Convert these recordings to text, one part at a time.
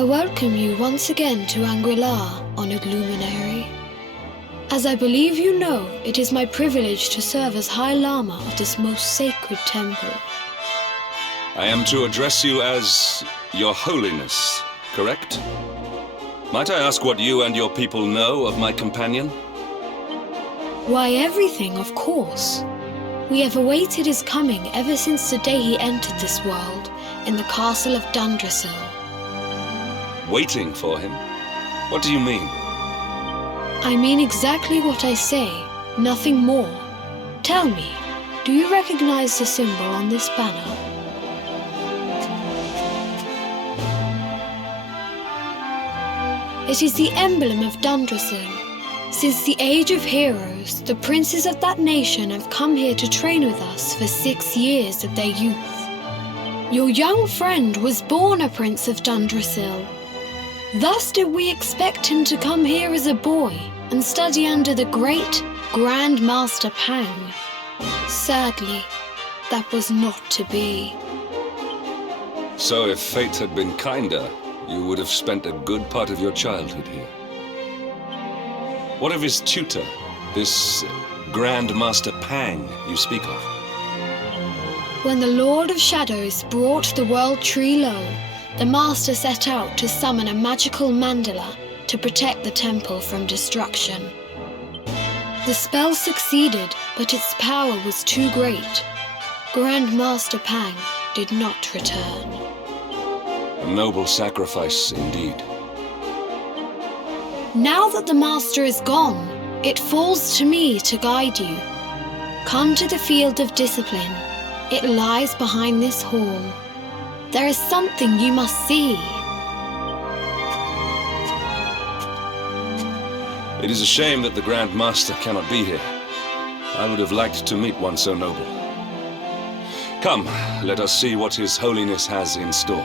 I welcome you once again to Anguillar, honored Luminary. As I believe you know, it is my privilege to serve as High Lama of this most sacred temple. I am to address you as Your Holiness, correct? Might I ask what you and your people know of my companion? Why, everything, of course. We have awaited his coming ever since the day he entered this world, in the castle of Dundrasil. Waiting for him? What do you mean? I mean exactly what I say, nothing more. Tell me, do you recognize the symbol on this banner? It is the emblem of Dundrasil. Since the age of heroes, the princes of that nation have come here to train with us for 6 years of their youth. Your young friend was born a prince of Dundrasil. Thus did we expect him to come here as a boy and study under the great Grand Master Pang. Sadly, that was not to be. So if fate had been kinder, you would have spent a good part of your childhood here. What of his tutor, this Grand Master Pang you speak of? When the Lord of Shadows brought the world tree low, the Master set out to summon a magical mandala to protect the temple from destruction. The spell succeeded, but its power was too great. Grand Master Pang did not return. A noble sacrifice indeed. Now that the Master is gone, it falls to me to guide you. Come to the field of discipline. It lies behind this hall. There is something you must see. It is a shame that the Grand Master cannot be here. I would have liked to meet one so noble. Come, let us see what His Holiness has in store.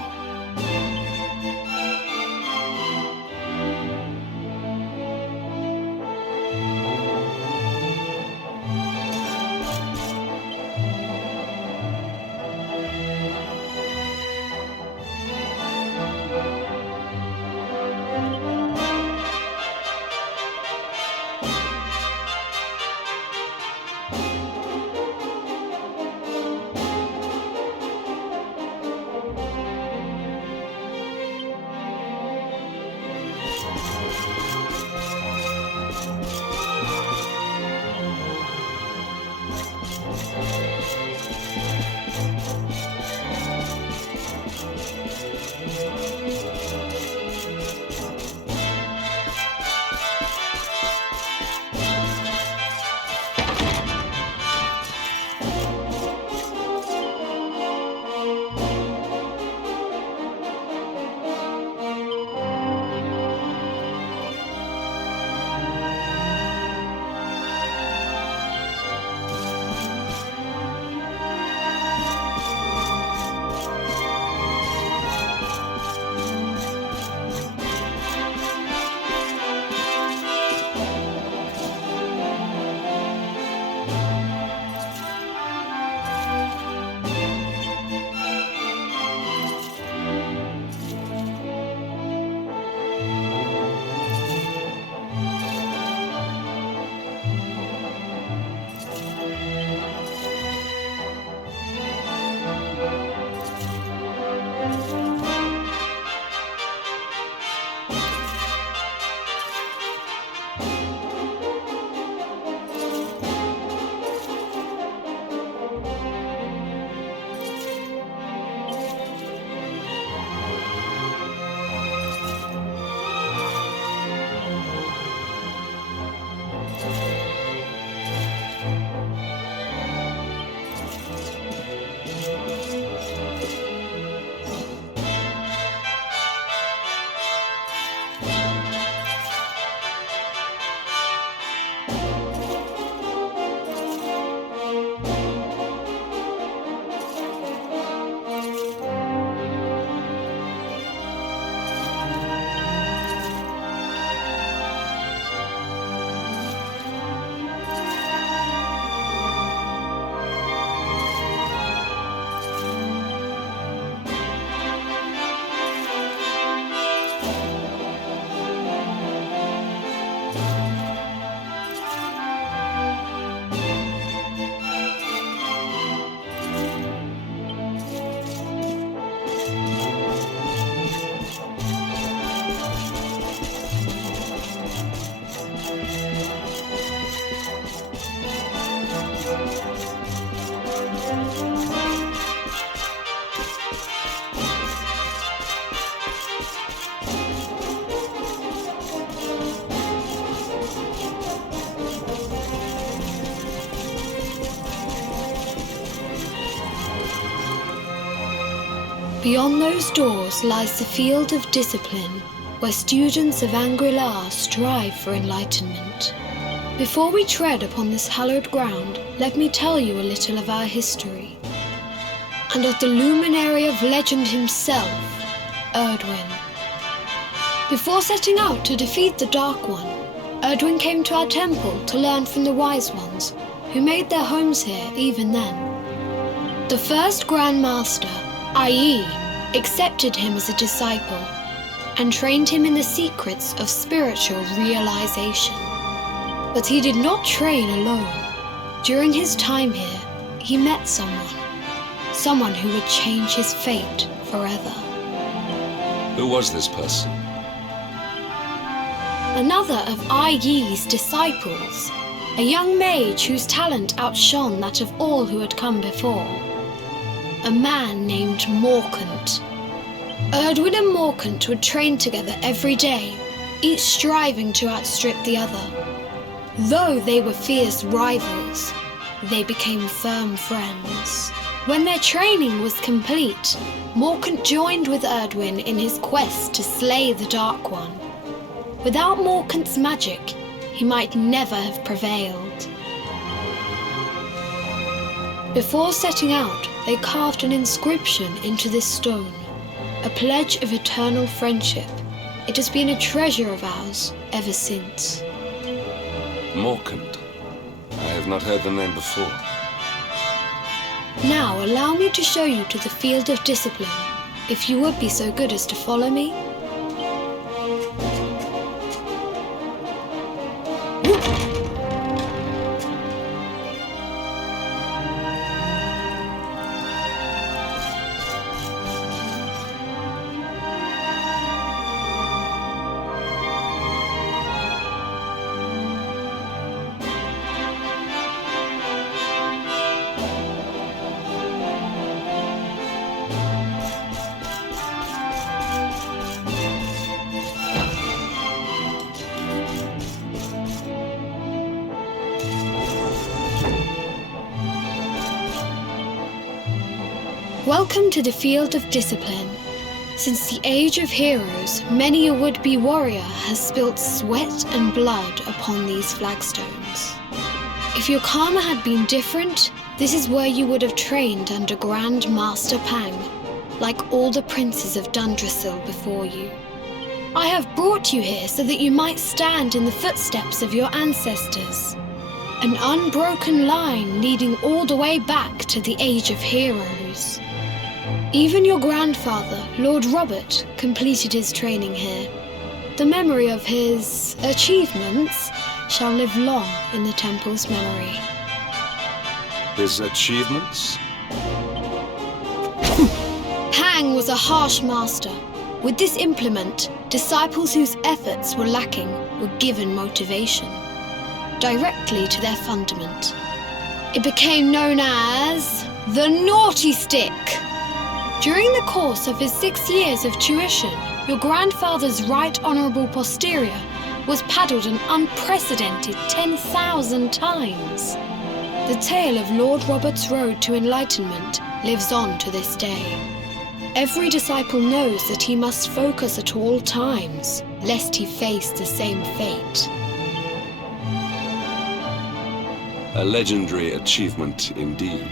Beyond those doors lies the field of discipline, where students of Angri-La strive for enlightenment. Before we tread upon this hallowed ground, let me tell you a little of our history, and of the luminary of legend himself, Erdwin. Before setting out to defeat the Dark One, Erdwin came to our temple to learn from the wise ones, who made their homes here even then. The first Grand Master, i.e., accepted him as a disciple, and trained him in the secrets of spiritual realization. But he did not train alone. During his time here, he met someone who would change his fate forever. Who was this person? Another of Ai Yi's disciples, a young mage whose talent outshone that of all who had come before. A man named Morkant. Erdwin and Morkant would train together every day, each striving to outstrip the other. Though they were fierce rivals, they became firm friends. When their training was complete, Morkant joined with Erdwin in his quest to slay the Dark One. Without Morkant's magic, he might never have prevailed. Before setting out, they carved an inscription into this stone, a pledge of eternal friendship. It has been a treasure of ours ever since. Morkant. I have not heard the name before. Now allow me to show you to the field of discipline, if you would be so good as to follow me. Welcome to the field of discipline. Since the age of heroes, many a would-be warrior has spilt sweat and blood upon these flagstones. If your karma had been different, this is where you would have trained under Grand Master Pang, like all the princes of Dundrasil before you. I have brought you here so that you might stand in the footsteps of your ancestors, an unbroken line leading all the way back to the age of heroes. Even your grandfather, Lord Robert, completed his training here. The memory of his achievements shall live long in the temple's memory. His achievements? Pang was a harsh master. With this implement, disciples whose efforts were lacking were given motivation, directly to their fundament. It became known as the Naughty Stick. During the course of his 6 years of tuition, your grandfather's right honourable posterior was paddled an unprecedented 10,000 times. The tale of Lord Robert's road to enlightenment lives on to this day. Every disciple knows that he must focus at all times, lest he face the same fate. A legendary achievement indeed.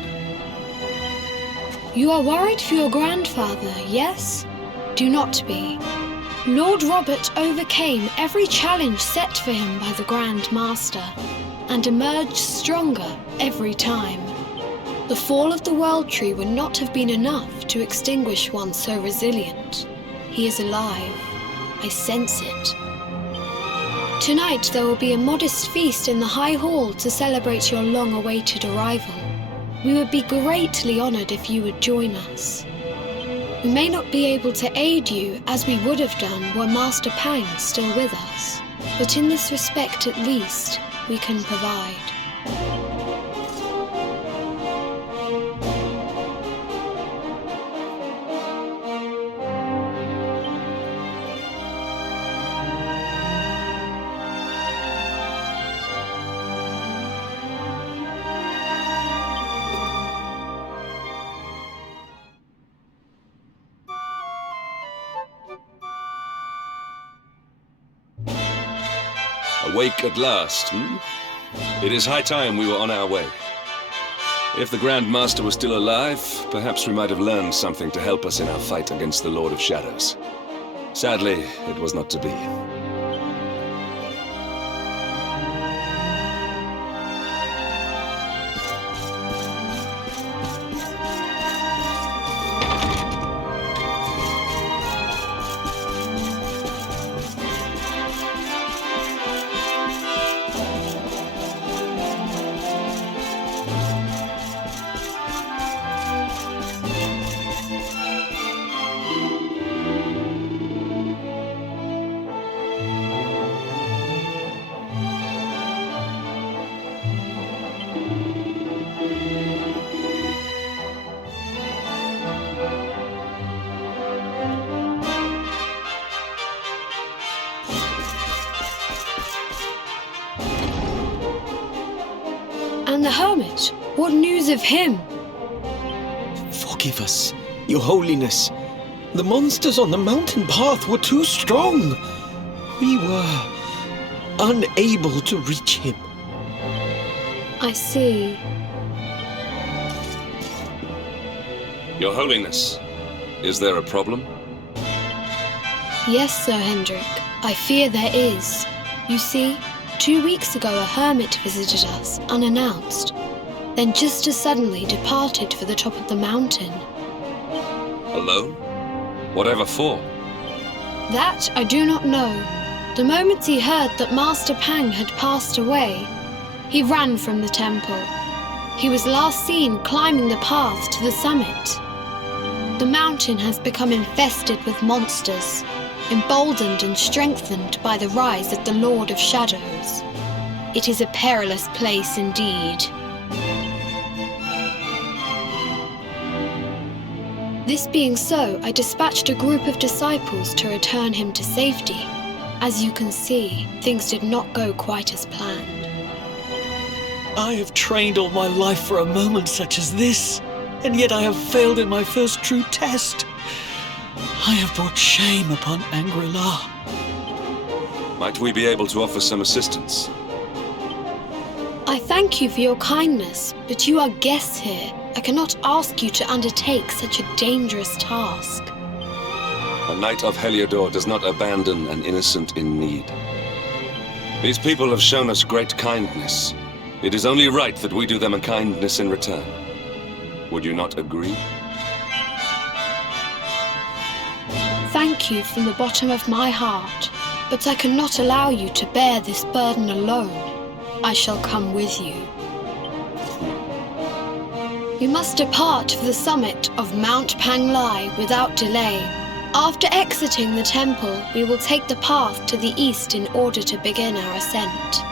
You are worried for your grandfather, yes? Do not be. Lord Robert overcame every challenge set for him by the Grand Master, and emerged stronger every time. The fall of the World Tree would not have been enough to extinguish one so resilient. He is alive. I sense it. Tonight there will be a modest feast in the High Hall to celebrate your long-awaited arrival. We would be greatly honoured if you would join us. We may not be able to aid you as we would have done were Master Pang still with us, but in this respect at least, we can provide. Awake at last, It is high time we were on our way. If the Grand Master was still alive, perhaps we might have learned something to help us in our fight against the Lord of Shadows. Sadly, it was not to be. And the hermit? What news of him? Forgive us, Your Holiness. The monsters on the mountain path were too strong. We were unable to reach him. I see. Your Holiness, is there a problem? Yes, Sir Hendrik. I fear there is. You see, 2 weeks ago a hermit visited us, unannounced, then just as suddenly departed for the top of the mountain. Alone? Whatever for? That I do not know. The moment he heard that Master Pang had passed away, he ran from the temple. He was last seen climbing the path to the summit. The mountain has become infested with monsters, emboldened and strengthened by the rise of the Lord of Shadows. It is a perilous place indeed. This being so, I dispatched a group of disciples to return him to safety. As you can see, things did not go quite as planned. I have trained all my life for a moment such as this, and yet I have failed in my first true test. I have brought shame upon Angri-La. Might we be able to offer some assistance? I thank you for your kindness, but you are guests here. I cannot ask you to undertake such a dangerous task. A knight of Heliodor does not abandon an innocent in need. These people have shown us great kindness. It is only right that we do them a kindness in return. Would you not agree? Thank you from the bottom of my heart, but I cannot allow you to bear this burden alone. I shall come with you. We must depart for the summit of Mount Panglai without delay. After exiting the temple, we will take the path to the east in order to begin our ascent.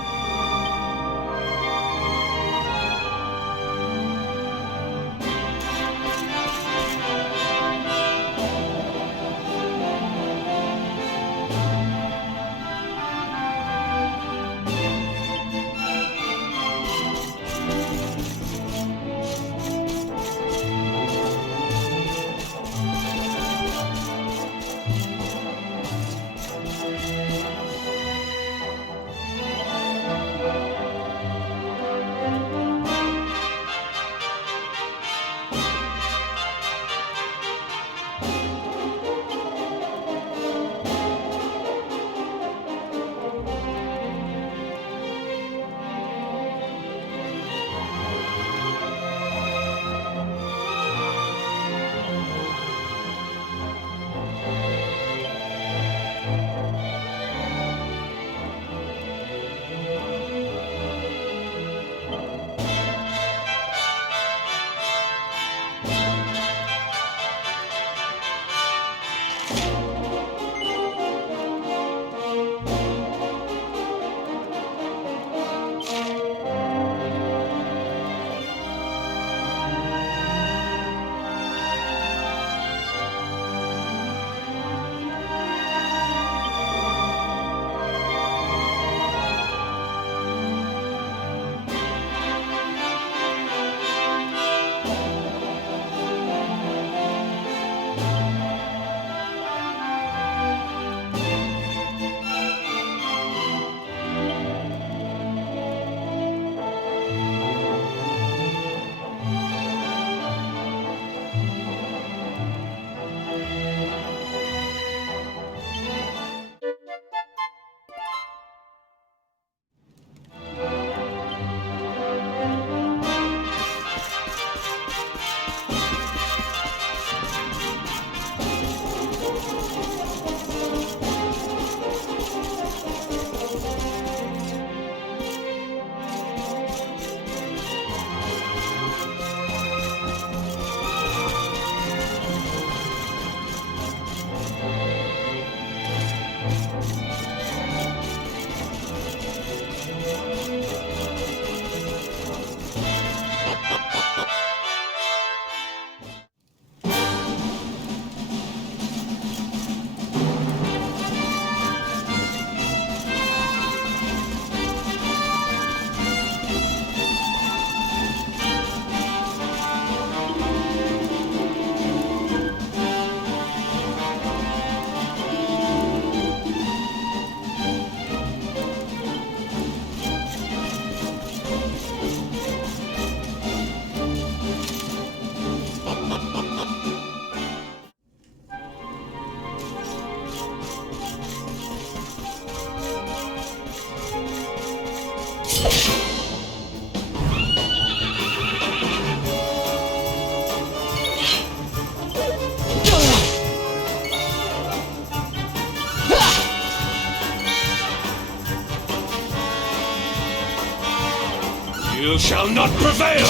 You shall not prevail!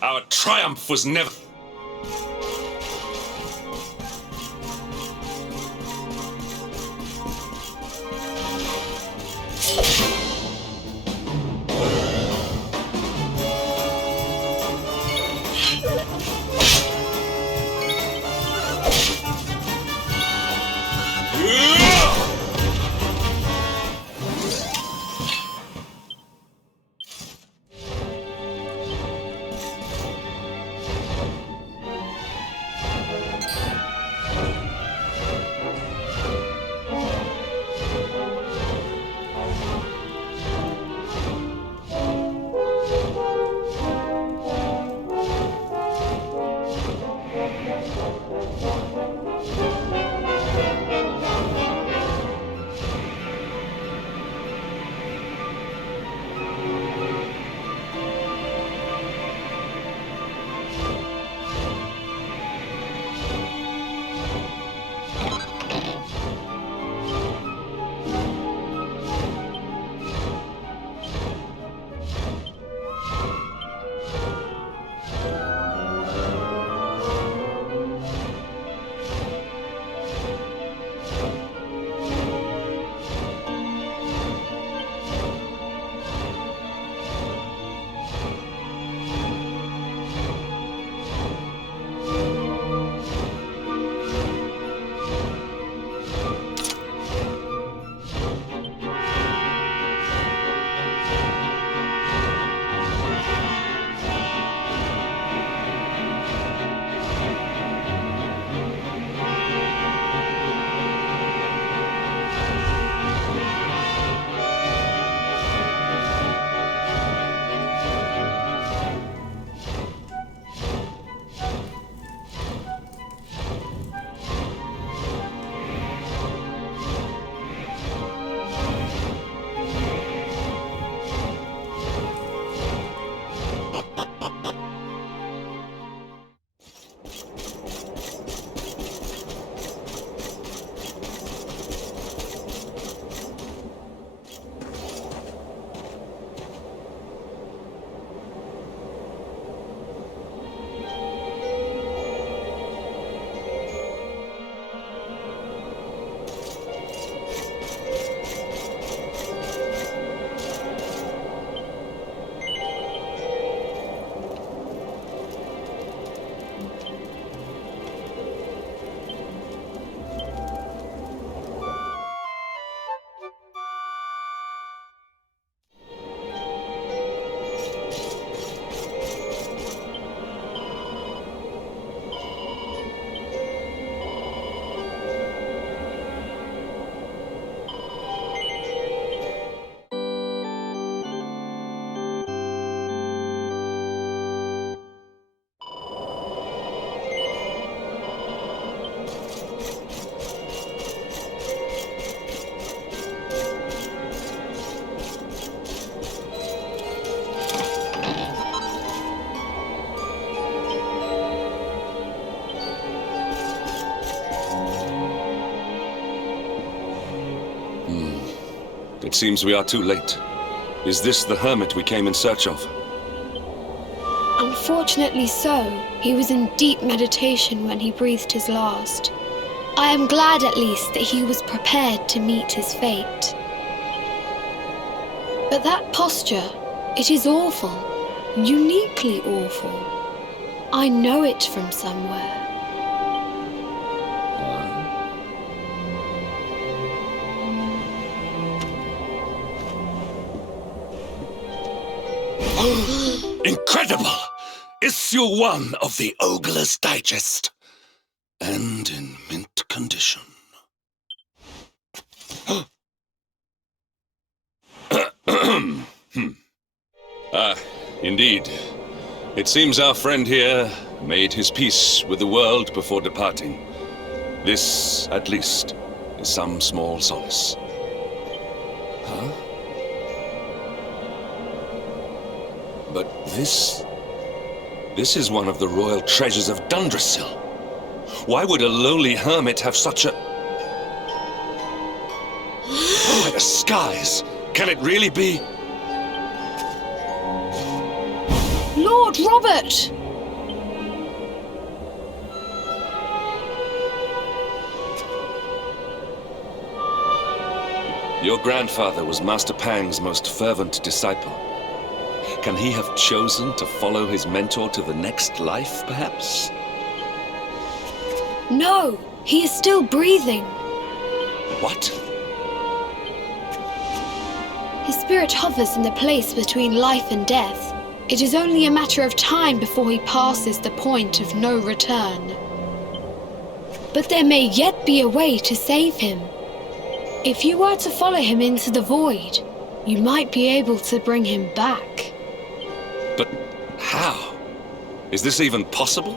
Our triumph was never... It seems we are too late. Is this the hermit we came in search of? Unfortunately so. He was in deep meditation when he breathed his last. I am glad at least that he was prepared to meet his fate. But that posture, it is awful. Uniquely awful. I know it from somewhere. Incredible! Issue 1 of the Ogler's Digest. And in mint condition. Indeed. It seems our friend here made his peace with the world before departing. This, at least, is some small solace. But this This is one of the royal treasures of Dundrasil. Why would a lowly hermit have such a... Oh, the skies! Can it really be? Lord Robert! Your grandfather was Master Pang's most fervent disciple. Can he have chosen to follow his mentor to the next life, perhaps? No, he is still breathing. What? His spirit hovers in the place between life and death. It is only a matter of time before he passes the point of no return. But there may yet be a way to save him. If you were to follow him into the void, you might be able to bring him back. But how? Is this even possible?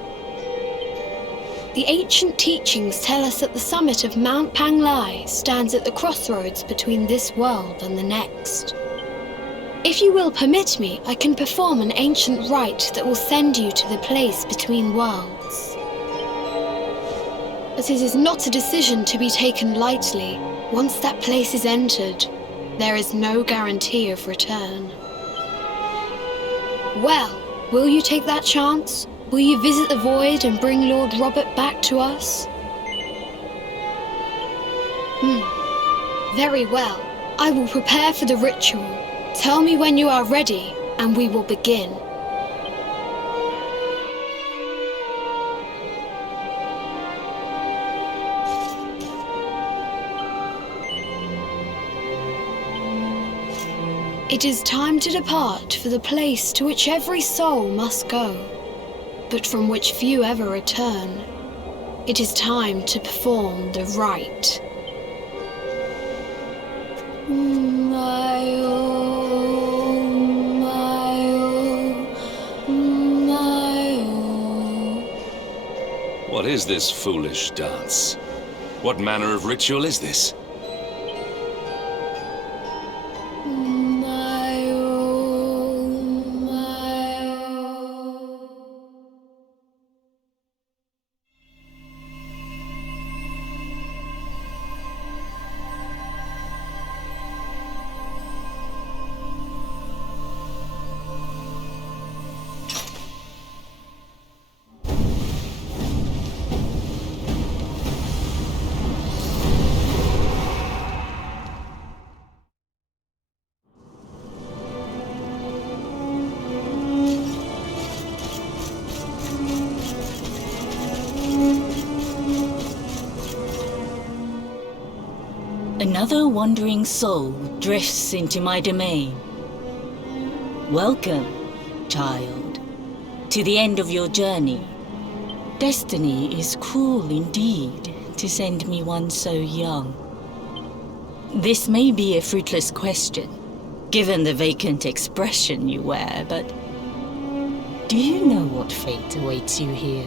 The ancient teachings tell us that the summit of Mount Panglai stands at the crossroads between this world and the next. If you will permit me, I can perform an ancient rite that will send you to the place between worlds. But it is not a decision to be taken lightly. Once that place is entered, there is no guarantee of return. Well, will you take that chance? Will you visit the void and bring Lord Robert back to us? Very well. I will prepare for the ritual. Tell me when you are ready, and we will begin. It is time to depart for the place to which every soul must go, but from which few ever return. It is time to perform the rite. What is this foolish dance? What manner of ritual is this? Another wandering soul drifts into my domain. Welcome, child, to the end of your journey. Destiny is cruel indeed to send me one so young. This may be a fruitless question, given the vacant expression you wear, but do you know what fate awaits you here?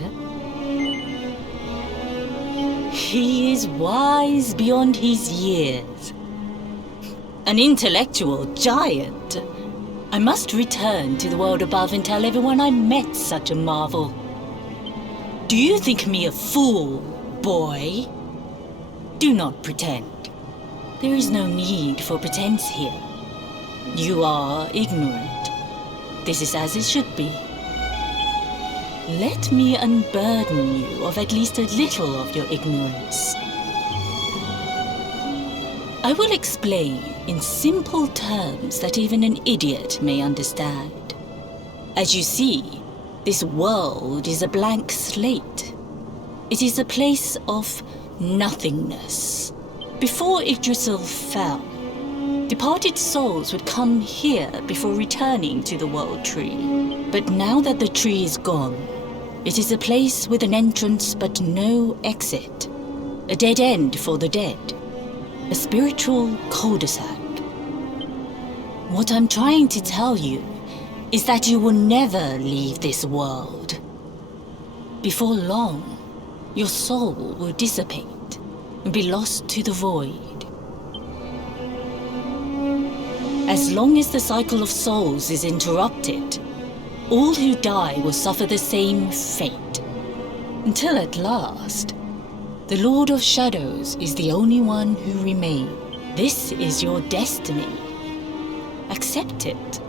He is wise beyond his years. An intellectual giant. I must return to the world above and tell everyone I met such a marvel. Do you think me a fool, boy? Do not pretend. There is no need for pretense here. You are ignorant. This is as it should be. Let me unburden you of at least a little of your ignorance. I will explain in simple terms that even an idiot may understand. As you see, this world is a blank slate. It is a place of nothingness. Before Yggdrasil fell, departed souls would come here before returning to the world tree. But now that the tree is gone, it is a place with an entrance but no exit. A dead end for the dead. A spiritual cul-de-sac. What I'm trying to tell you is that you will never leave this world. Before long, your soul will dissipate and be lost to the void. As long as the cycle of souls is interrupted, All who die will suffer the same fate. Until at last, the Lord of Shadows is the only one who remains. This is your destiny. Accept it,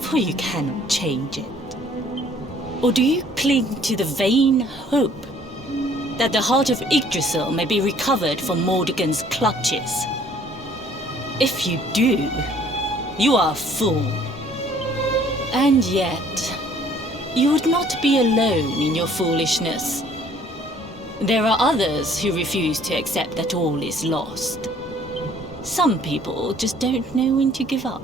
for you cannot change it. Or do you cling to the vain hope that the heart of Yggdrasil may be recovered from Mordegon's clutches? If you do, you are a fool. And yet, you would not be alone in your foolishness. There are others who refuse to accept that all is lost. Some people just don't know when to give up.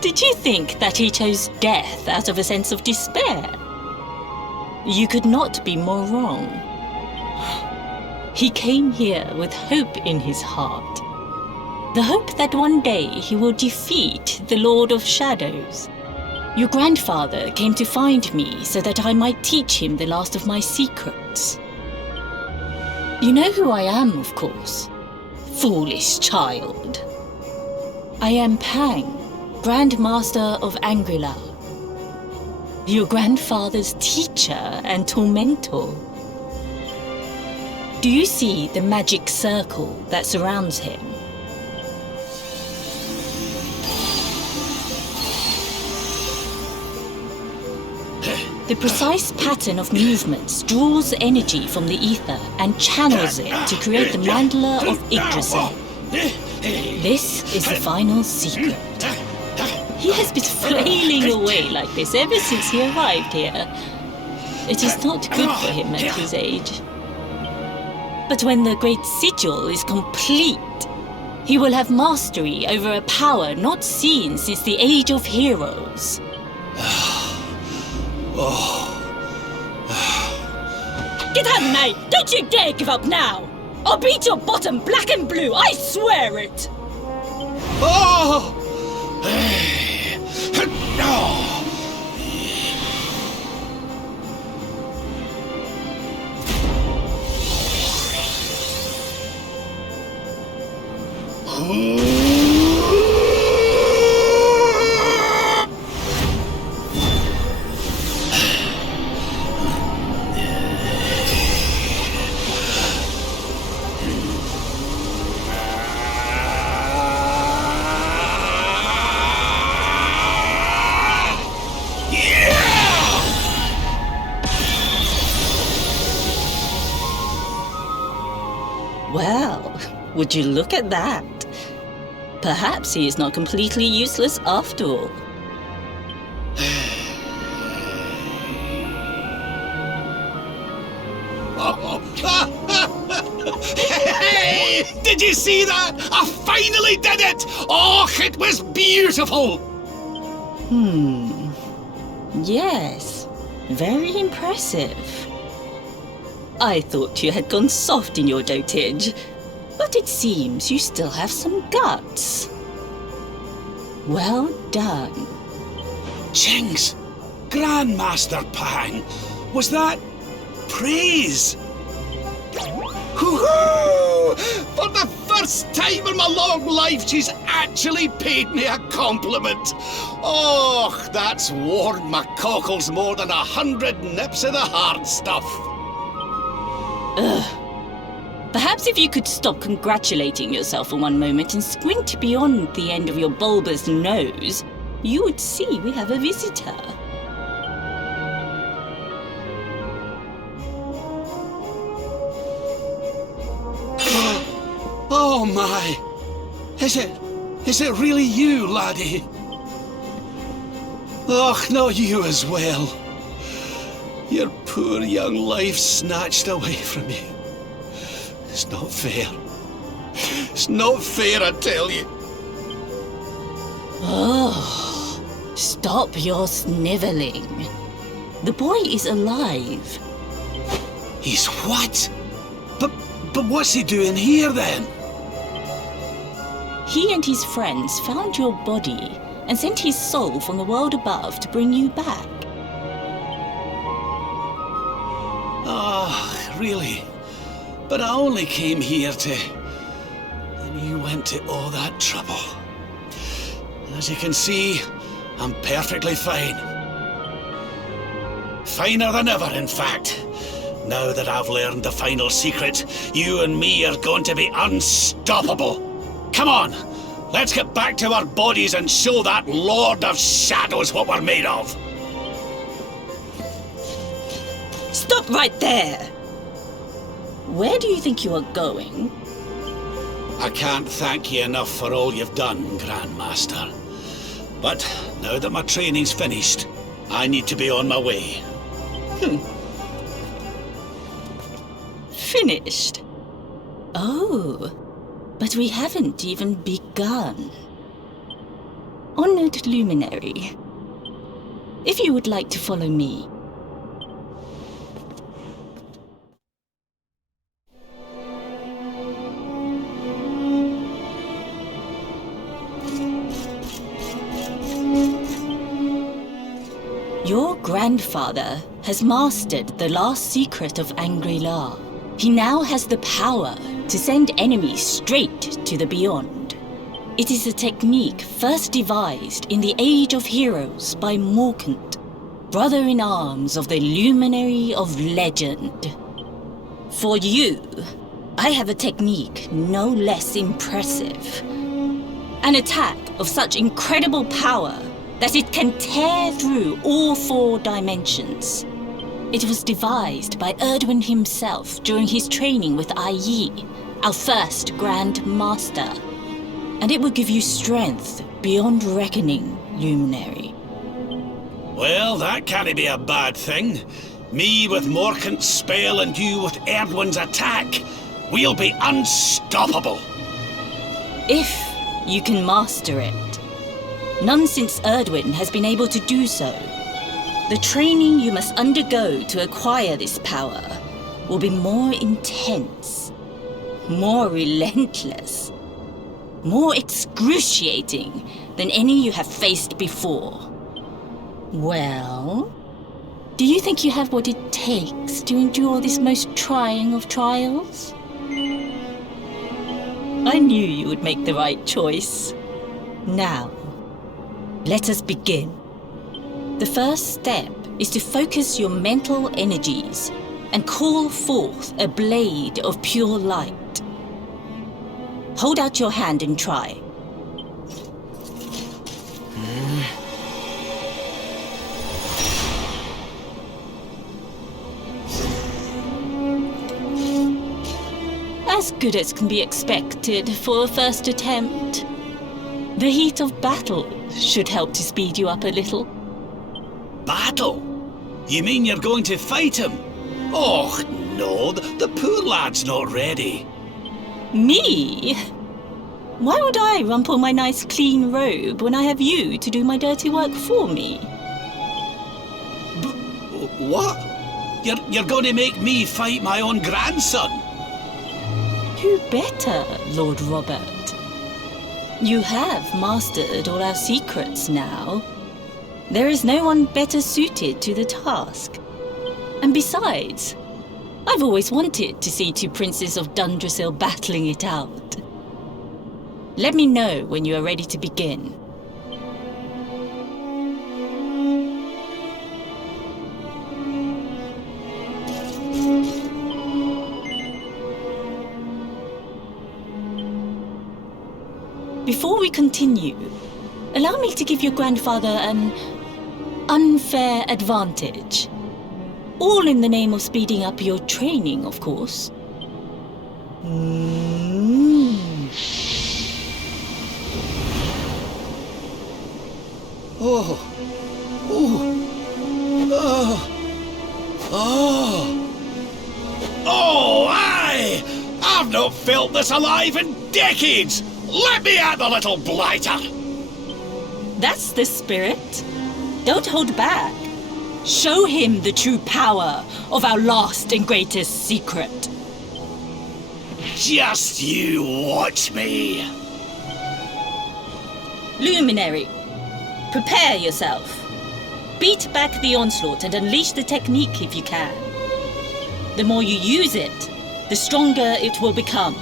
Did you think that he chose death out of a sense of despair? You could not be more wrong. He came here with hope in his heart. The hope that one day he will defeat the Lord of Shadows. Your grandfather came to find me so that I might teach him the last of my secrets. You know who I am, of course. Foolish child. I am Pang, Grand Master of Angrila. Your grandfather's teacher and tormentor. Do you see the magic circle that surrounds him? The precise pattern of movements draws energy from the ether and channels it to create the mandala of Yggdrasil. This is the final secret. He has been flailing away like this ever since he arrived here. It is not good for him at his age. But when the great sigil is complete, he will have mastery over a power not seen since the Age of Heroes. Get out, mate! Don't you dare give up now! I'll beat your bottom black and blue, I swear it! Oh! Well, would you look at that? Perhaps he is not completely useless after all. Hey! Did you see that? I finally did it! Oh, it was beautiful! Yes, very impressive. I thought you had gone soft in your dotage, but it seems you still have some guts. Well done. Jinx! Grandmaster Pang! Was that praise? Hoo-hoo! For the first time in my long life, she's actually paid me a compliment. Oh, that's warmed my cockles more than 100 nips of the hard stuff. Perhaps if you could stop congratulating yourself for one moment and squint beyond the end of your bulbous nose, you would see we have a visitor. Oh my! Is it Is it really you, laddie? Och, not you as well. Your poor young life snatched away from you. It's not fair. It's not fair, I tell you. Oh, stop your sniveling. The boy is alive. He's what? But what's he doing here then? He and his friends found your body and sent his soul from the world above to bring you back. Ah, really? But I only came here to... And you went to all that trouble. As you can see, I'm perfectly fine. Finer than ever, in fact. Now that I've learned the final secret, you and me are going to be unstoppable. Come on, let's get back to our bodies and show that Lord of Shadows what we're made of. Stop right there! Where do you think you are going? I can't thank you enough for all you've done, Grandmaster. But now that my training's finished, I need to be on my way. Finished? Oh, but we haven't even begun. Honored Luminary, if you would like to follow me. Your grandfather has mastered the last secret of Angri-La. He now has the power to send enemies straight to the beyond. It is a technique first devised in the Age of Heroes by Morkant, brother-in-arms of the Luminary of Legend. For you, I have a technique no less impressive. An attack of such incredible power that it can tear through all 4 dimensions. It was devised by Erdwin himself during his training with Yi, our first Grand Master. And it will give you strength beyond reckoning, Luminary. Well, that can't be a bad thing. Me with Morkant's spell and you with Erdwin's attack. We'll be unstoppable. If you can master it. None since Erdwin has been able to do so. The training you must undergo to acquire this power will be more intense, more relentless, more excruciating than any you have faced before. Well, do you think you have what it takes to endure this most trying of trials? I knew you would make the right choice. Now, let us begin. The first step is to focus your mental energies and call forth a blade of pure light. Hold out your hand and try. As good as can be expected for a first attempt. The heat of battle should help to speed you up a little. Battle? You mean you're going to fight him? Oh, no, the poor lad's not ready. Me? Why would I rumple my nice clean robe when I have you to do my dirty work for me? What? You're going to make me fight my own grandson? You better, Lord Robert. You have mastered all our secrets now. There is no one better suited to the task. And besides, I've always wanted to see 2 princes of Dundrasil battling it out. Let me know when you are ready to begin. Before we continue, allow me to give your grandfather an unfair advantage. All in the name of speeding up your training, of course. Oh. Oh. Oh, aye! I've not felt this alive in decades! Let me at the little blighter! That's the spirit. Don't hold back. Show him the true power of our last and greatest secret. Just you watch me! Luminary, prepare yourself. Beat back the onslaught and unleash the technique if you can. The more you use it, the stronger it will become.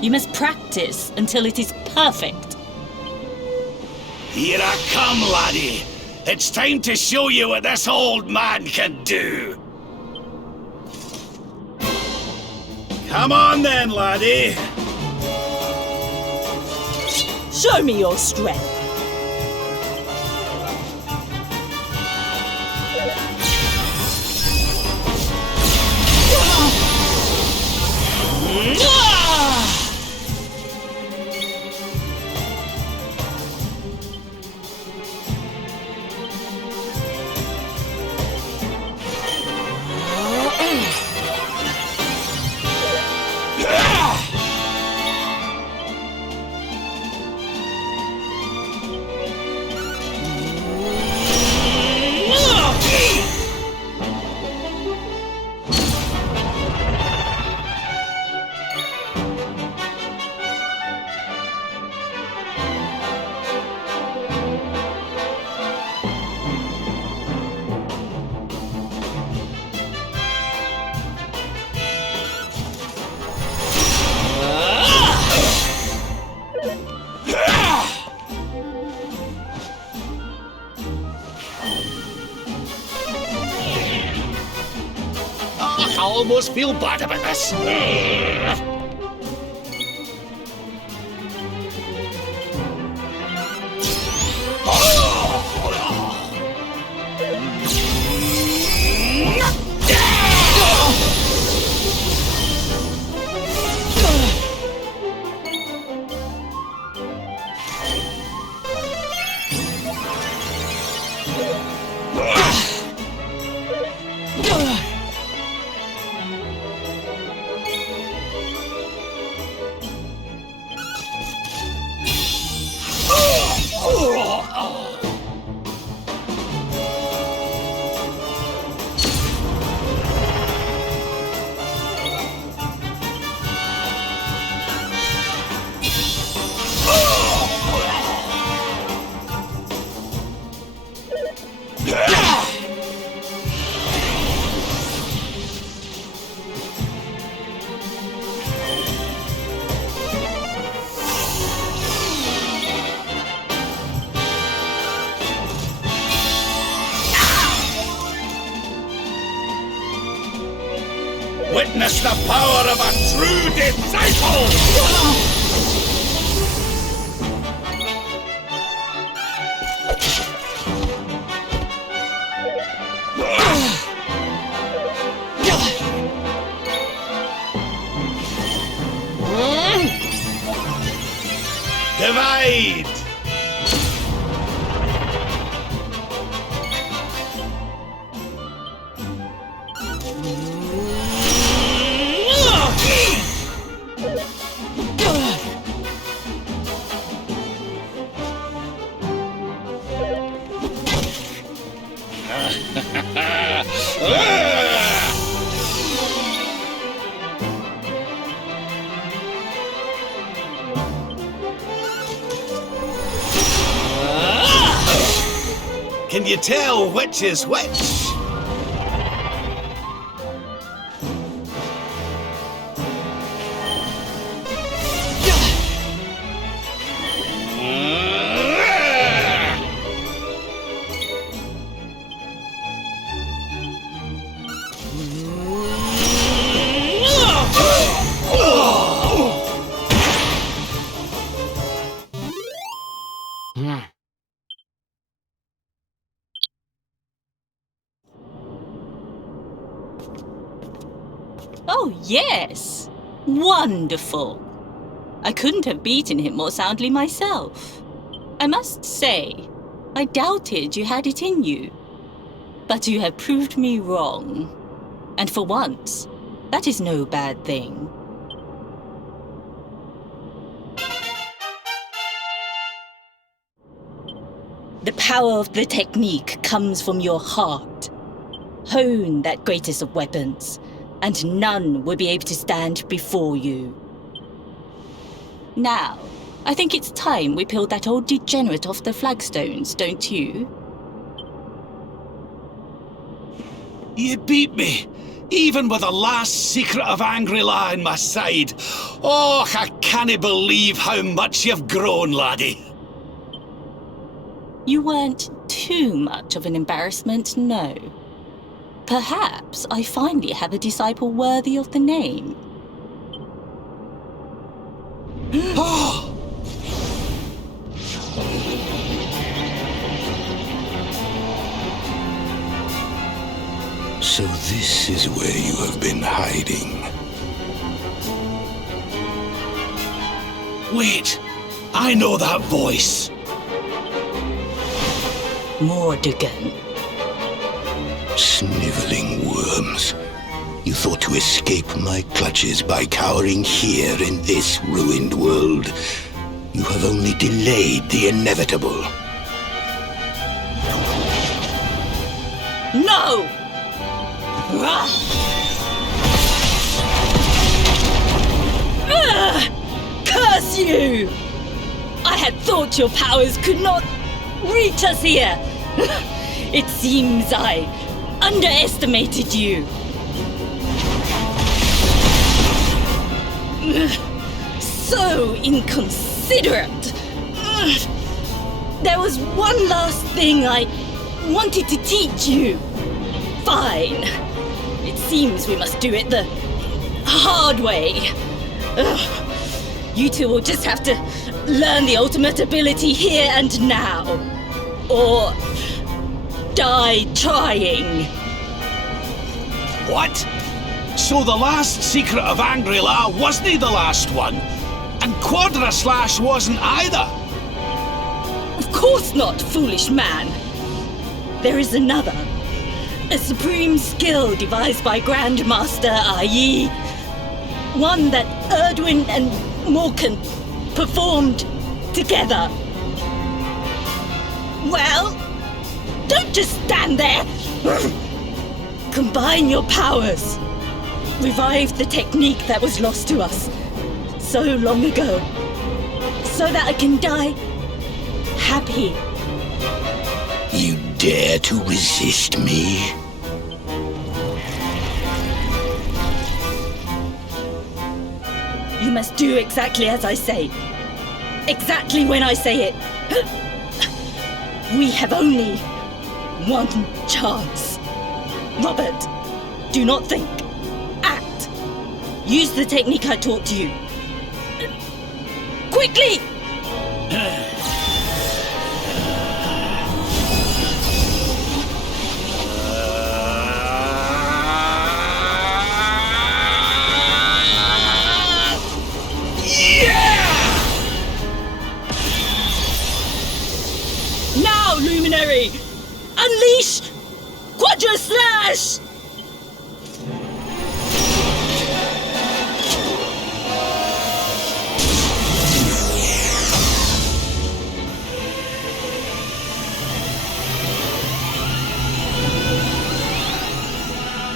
You must practice until it is perfect. Here I come, laddie. It's time to show you what this old man can do. Come on then, laddie. Show me your strength. I almost feel bad about this. Witness the power of a true disciple! Divide! Can you tell which is which? Oh, yes! Wonderful! I couldn't have beaten him more soundly myself. I must say, I doubted you had it in you. But you have proved me wrong. And for once, that is no bad thing. The power of the technique comes from your heart. Hone that greatest of weapons, and none will be able to stand before you. Now, I think it's time we peeled that old degenerate off the flagstones, don't you? You beat me, even with the last secret of Angry-La in my side. Oh, I can't believe how much you've grown, laddie. You weren't too much of an embarrassment, no. Perhaps I finally have a disciple worthy of the name. Oh! So this is where you have been hiding. Wait, I know that voice. Mordegon. Sniveling worms. You thought to escape my clutches by cowering here in this ruined world. You have only delayed the inevitable. No! Curse you! I had thought your powers could not reach us here. It seems I underestimated you. So inconsiderate. There was one last thing I wanted to teach you. Fine. It seems we must do it the hard way. You two will just have to learn the ultimate ability here and now. Or die trying. What? So the last secret of Angry-La wasn't the last one? And Quadra Slash wasn't either? Of course not, foolish man. There is another. A supreme skill devised by Grandmaster, i.e. one that Erdwin and Morkan performed together. Well, don't just stand there. Combine your powers. Revive the technique that was lost to us so long ago, so that I can die happy. You dare to resist me? You must do exactly as I say. Exactly when I say it. We have only one chance. Robert, do not think. Act. Use the technique I taught to you. Quickly! Now, Luminary! Unleash Quadra Slash!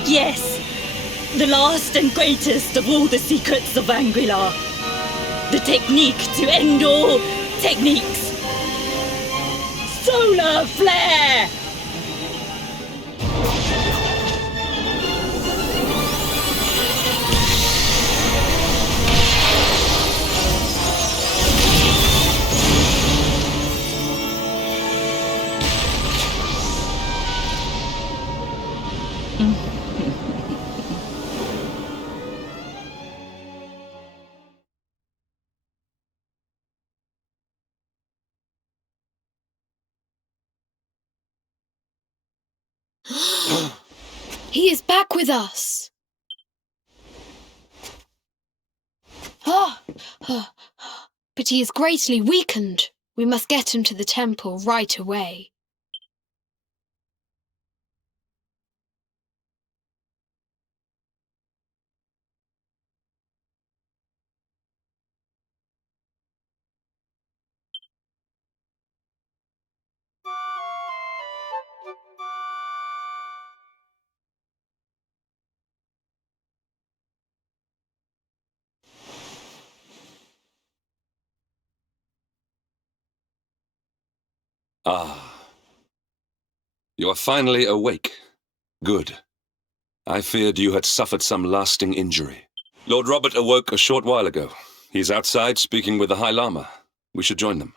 Yes, the last and greatest of all the secrets of Angry-La. The technique to end all techniques. Solar Flare! He is back with us. But he is greatly weakened. We must get him to the temple right away. Ah. You are finally awake. Good. I feared you had suffered some lasting injury. Lord Robert awoke a short while ago. He's outside speaking with the High Lama. We should join them.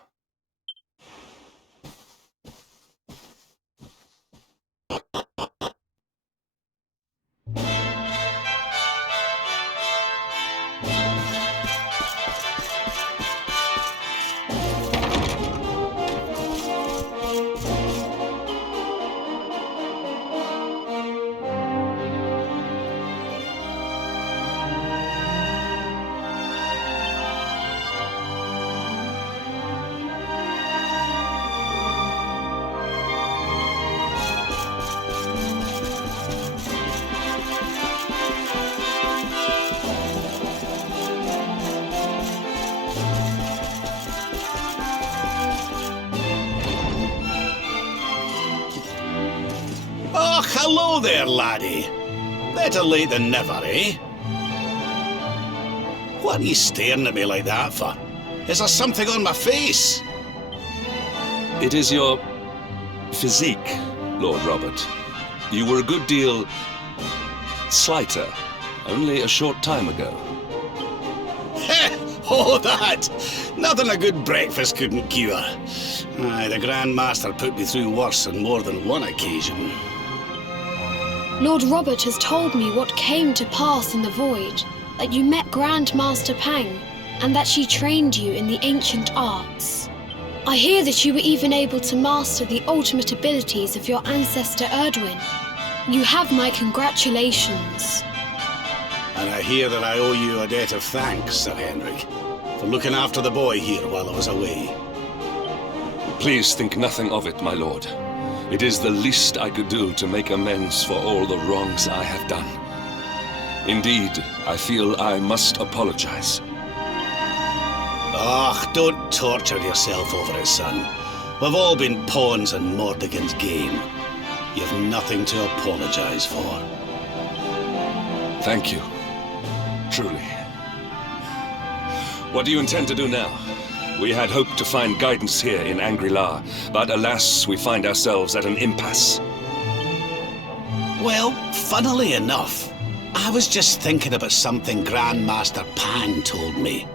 Oh, hello there, laddie. Better late than never, eh? What are you staring at me like that for? Is there something on my face? It is your physique, Lord Robert. You were a good deal slighter only a short time ago. Oh, that! Nothing a good breakfast couldn't cure. Aye, the Grand Master put me through worse on more than one occasion. Lord Robert has told me what came to pass in the void, that you met Grand Master Pang, and that she trained you in the ancient arts. I hear that you were even able to master the ultimate abilities of your ancestor Erdwin. You have my congratulations. And I hear that I owe you a debt of thanks, Sir Henrik, for looking after the boy here while I was away. Please think nothing of it, my lord. It is the least I could do to make amends for all the wrongs I have done. Indeed, I feel I must apologize. Ah, don't torture yourself over it, son. We've all been pawns in Mordegon's game. You've nothing to apologize for. Thank you. Truly. What do you intend to do now? We had hoped to find guidance here in Angri-La, but alas, we find ourselves at an impasse. Well, funnily enough, I was just thinking about something Grandmaster Pang told me.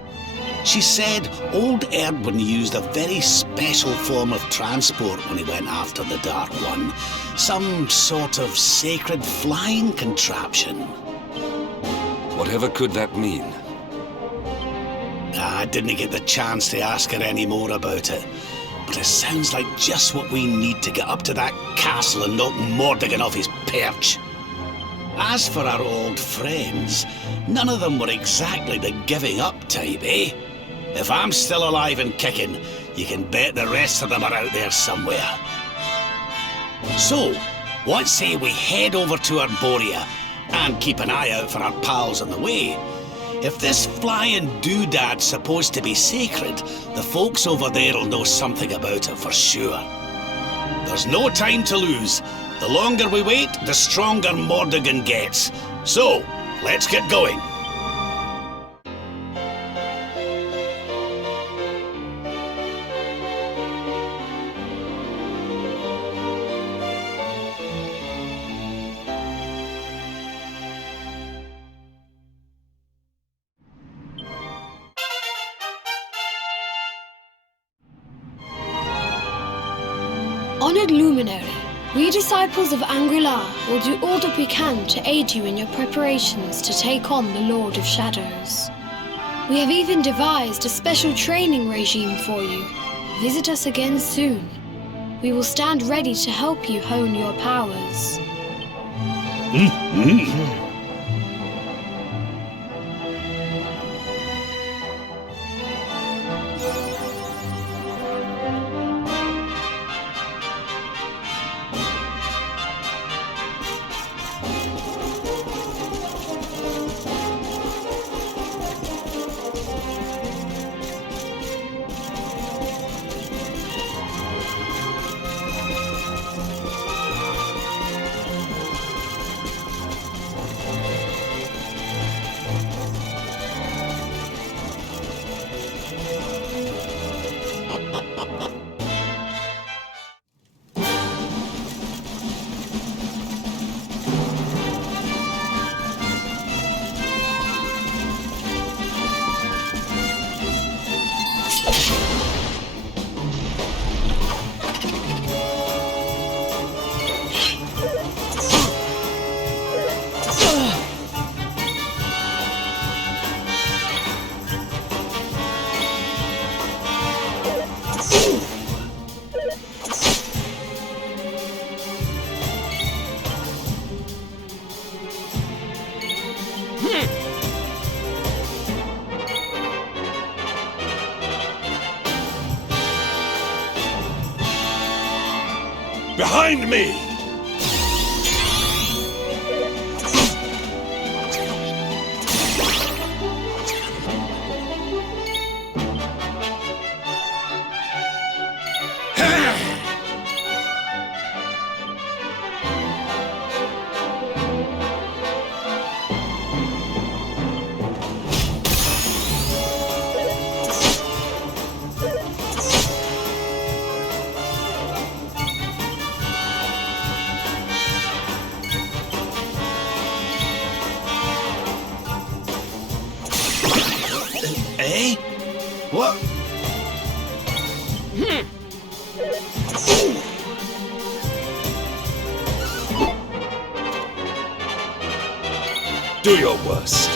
She said old Erdwin used a very special form of transport when he went after the Dark One. Some sort of sacred flying contraption. Whatever could that mean? I didn't get the chance to ask her any more about it, but it sounds like just what we need to get up to that castle and knock Mordegon off his perch. As for our old friends, none of them were exactly the giving up type, eh? If I'm still alive and kicking, you can bet the rest of them are out there somewhere. So, what say we head over to Erdrea and keep an eye out for our pals on the way? If this flying doodad's supposed to be sacred, the folks over there will know something about it for sure. There's no time to lose. The longer we wait, the stronger Mordegon gets. So, let's get going. Honored Luminary, we disciples of Angri-La will do all that we can to aid you in your preparations to take on the Lord of Shadows. We have even devised a special training regime for you. Visit us again soon. We will stand ready to help you hone your powers. behind me! Eh? What? Do your worst.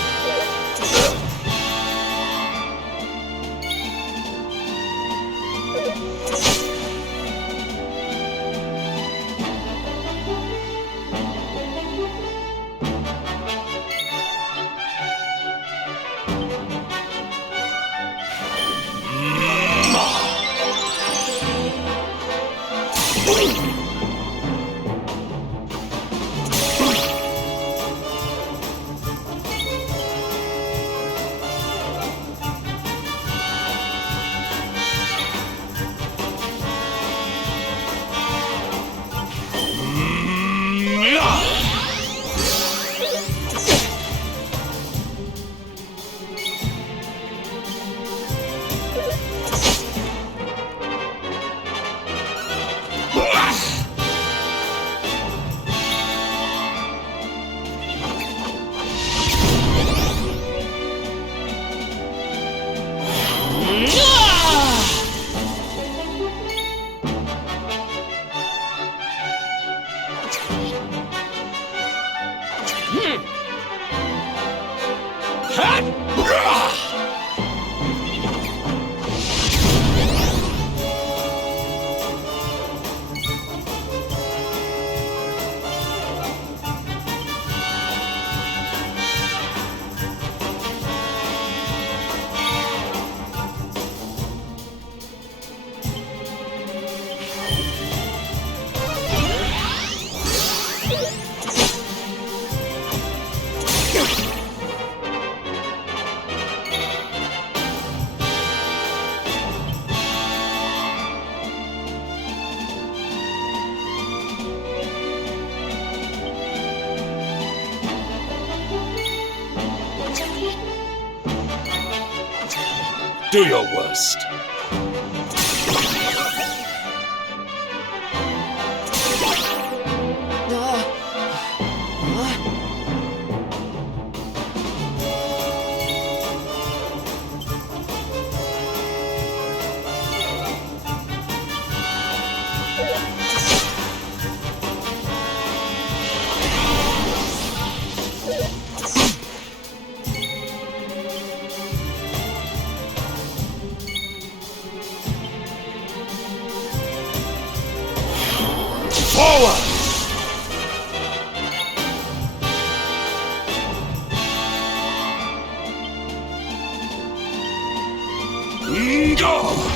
Do your worst. Forward! Go!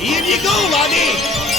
Here you go, laddie!